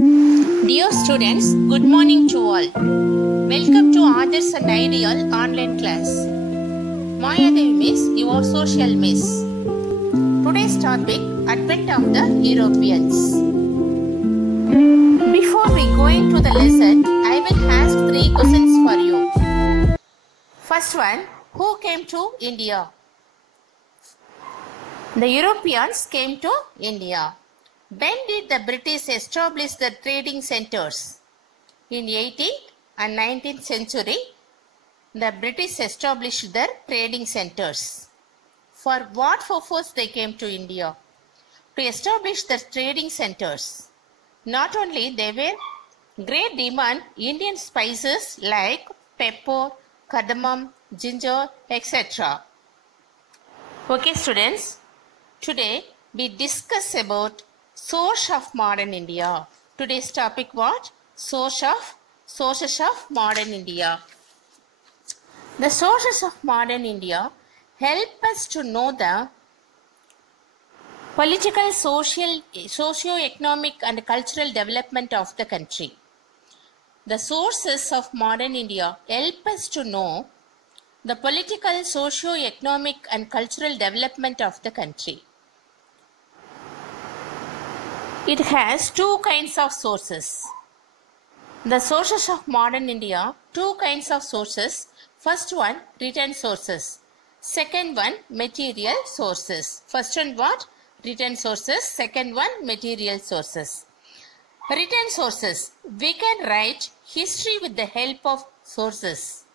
Dear students, good morning to all. Welcome to Others and Ideal online class. Mayadevi Miss, your social miss. Today's topic, Advent of the Europeans. Before we go into the lesson, I will ask 3 questions for you. First one, who came to India? The Europeans came to India. When did the British establish the trading centers? In 18th and 19th century, the British established their trading centers. For what purpose they came to India? To establish the trading centers. Not only they were great demand Indian spices like pepper, cardamom, ginger, etc. Okay students, today we discuss about source of modern India. Today's topic what? Sources of modern India. The sources of modern India help us to know the political, social, socio-economic and cultural development of the country. The sources of modern India help us to know the political, socio-economic and cultural development of the country. It has two kinds of sources. The sources of modern India, two kinds of sources. First one, written sources. Second one, material sources. First one what? Written sources. Second one, material sources. Written sources. We can write history with the help of sources.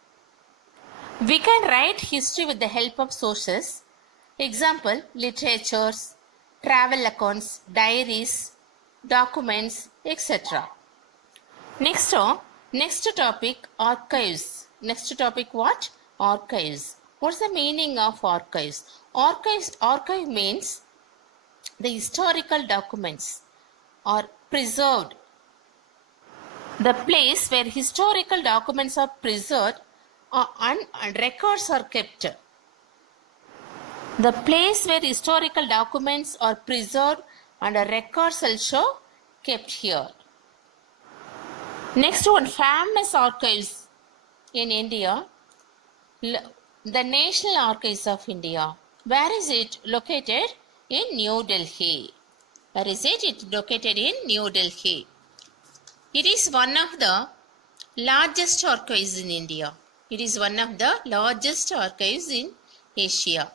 We can write history with the help of sources. Example, literatures, travel accounts, diaries, documents, etc. Next topic, archives. Next topic what? Archives. What's the meaning of archives? Archive means the historical documents are preserved. The place where historical documents are preserved and records are kept. The place where historical documents are preserved and records also kept here. Next one, famous archives in India. The National Archives of India. Where is it located? In New Delhi. Where is it? It's located in New Delhi. It is one of the largest archives in India. It is one of the largest archives in Asia.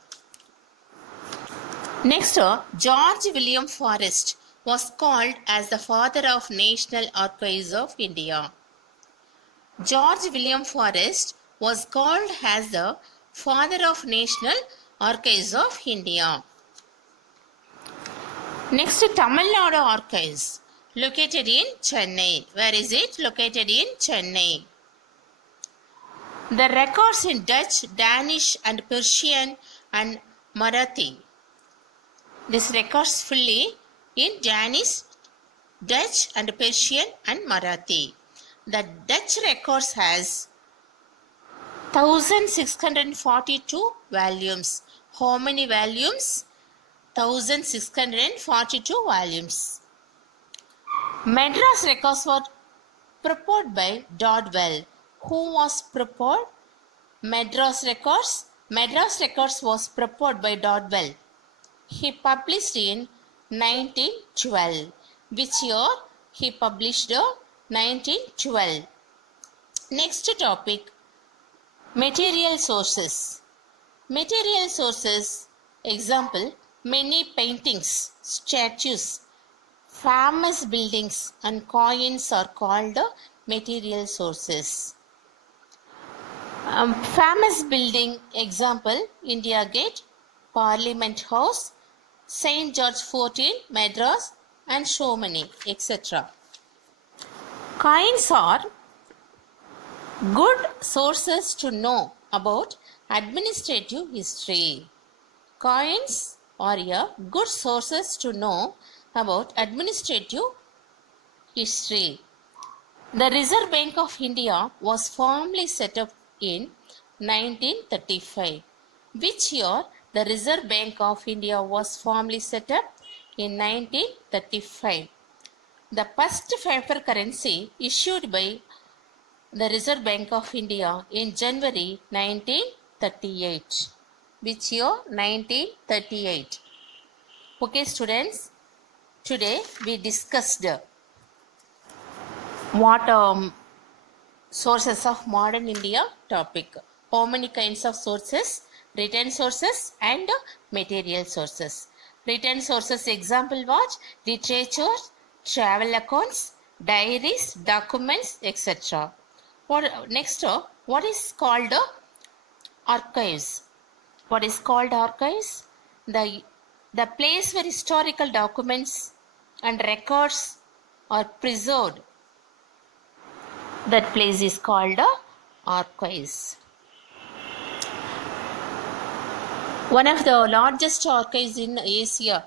Next, George William Forrest was called as the father of National Archives of India. George William Forrest was called as the father of National Archives of India. Next, Tamil Nadu Archives, located in Chennai. Where is it? Located in Chennai. The records in Dutch, Danish and Persian and Marathi. This records fully in Danish, Dutch and Persian and Marathi. The Dutch records has 1642 volumes. How many volumes? 1642 volumes. Madras records were prepared by Dodwell. Who was prepared? Madras records? Madras records was prepared by Dodwell. He published in 1912. Which year? He published 1912. Next topic, material sources. Material sources, example, many paintings, statues, famous buildings and coins are called material sources. Famous building, example, India Gate, Parliament House, St. George 14, Madras and so many, etc. Coins are good sources to know about administrative history. Coins are good sources to know about administrative history. The Reserve Bank of India was formally set up in 1935. Which year the Reserve Bank of India was formally set up? In 1935. The first paper currency issued by the Reserve Bank of India in January 1938. Which year? 1938. Okay, students, today we discussed what sources of modern India topic. How many kinds of sources? Written sources and material sources. Written sources example was literature, travel accounts, diaries, documents, etc. Next, what is called archives? What is called archives? The place where historical documents and records are preserved. That place is called archives. One of the largest archives in Asia,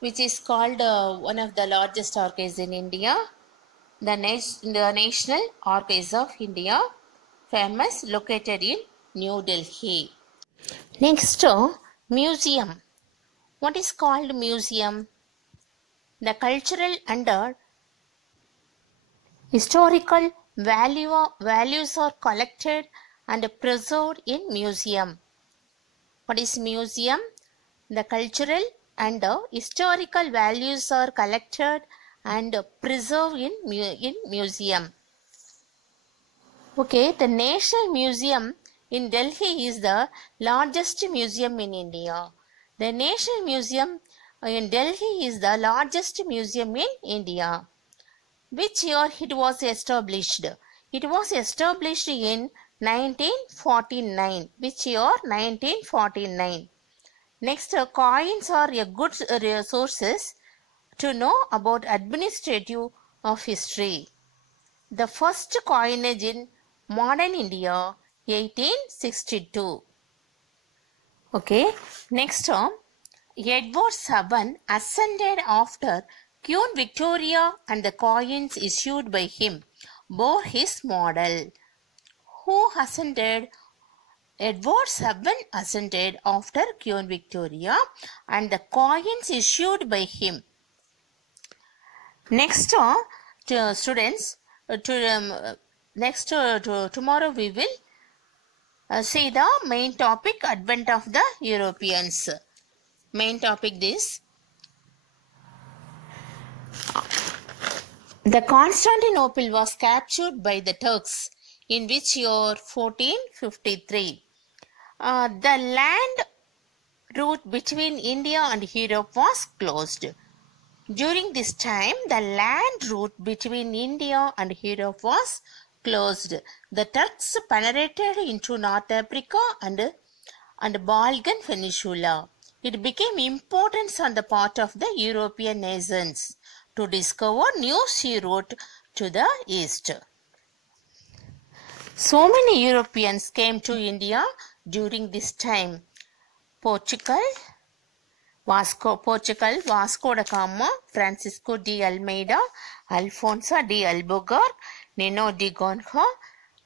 which is called one of the largest archives in India, the National Archives of India, famous, located in New Delhi. Next, museum. What is called museum? The cultural and historical values are collected and preserved in museum. What is museum? The cultural and historical values are collected and preserved in museum. Okay, the National Museum in Delhi is the largest museum in India. The National Museum in Delhi is the largest museum in India. Which year it was established? It was established in 1949. Which year? 1949. Next, coins are a good resources to know about administrative of history. The first coinage in modern India, 1862. Okay. Next, Edward VII ascended after Queen Victoria, and the coins issued by him bore his model. Who ascended? Edward VII ascended after Queen Victoria, and the coins issued by him. Next, students, tomorrow we will see the main topic, advent of the Europeans. Main topic this. The Constantinople was captured by the Turks in which year? 1453. The land route between India and Europe was closed. During this time, the land route between India and Europe was closed. The Turks penetrated into North Africa and Balkan Peninsula. It became important on the part of the European nations to discover new sea route to the east. So many Europeans came to India during this time. Portugal, Vasco da Gama, Francisco de Almeida, Alfonso de Albuquerque, Nino de Gonja.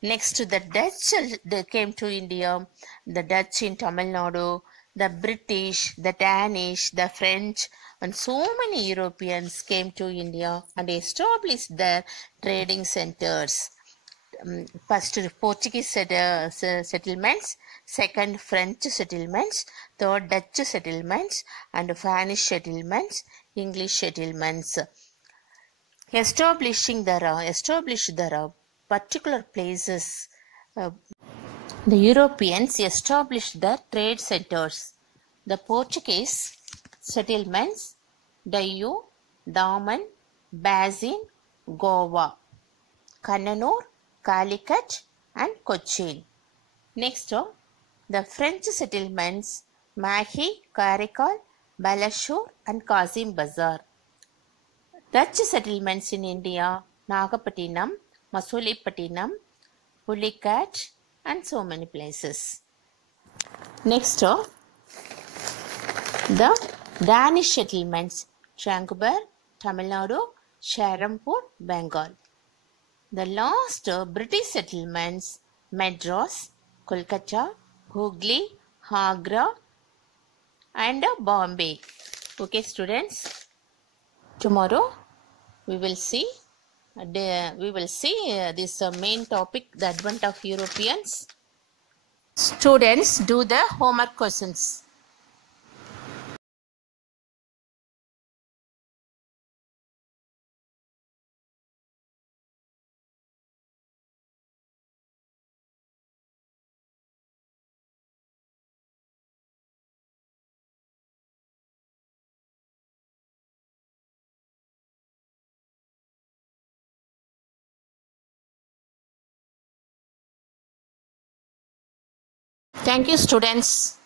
Next, the Dutch they came to India, the Dutch in Tamil Nadu, the British, the Danish, the French, and so many Europeans came to India and established their trading centers. First, Portuguese settlements, second, French settlements, third, Dutch settlements, and Spanish settlements, English settlements. Established their particular places. The Europeans established their trade centers. The Portuguese settlements, Dayu, Daman, Bazin, Goa, Kannanur, Calicut, and Cochin. Next, the French settlements, Mahi, Karikal, Balashur, and Kazim Bazar. Dutch settlements in India, Nagapattinam, Masulipatinam, Pulicat, and so many places. Next, the Danish settlements, Tranquebar, Tamil Nadu, Sharampur, Bengal. The last British settlements, Madras, Kolkata, Hooghly, Agra, and Bombay. Okay, students, tomorrow we will see this main topic, the advent of Europeans. Students, do the homework questions. Thank you, students.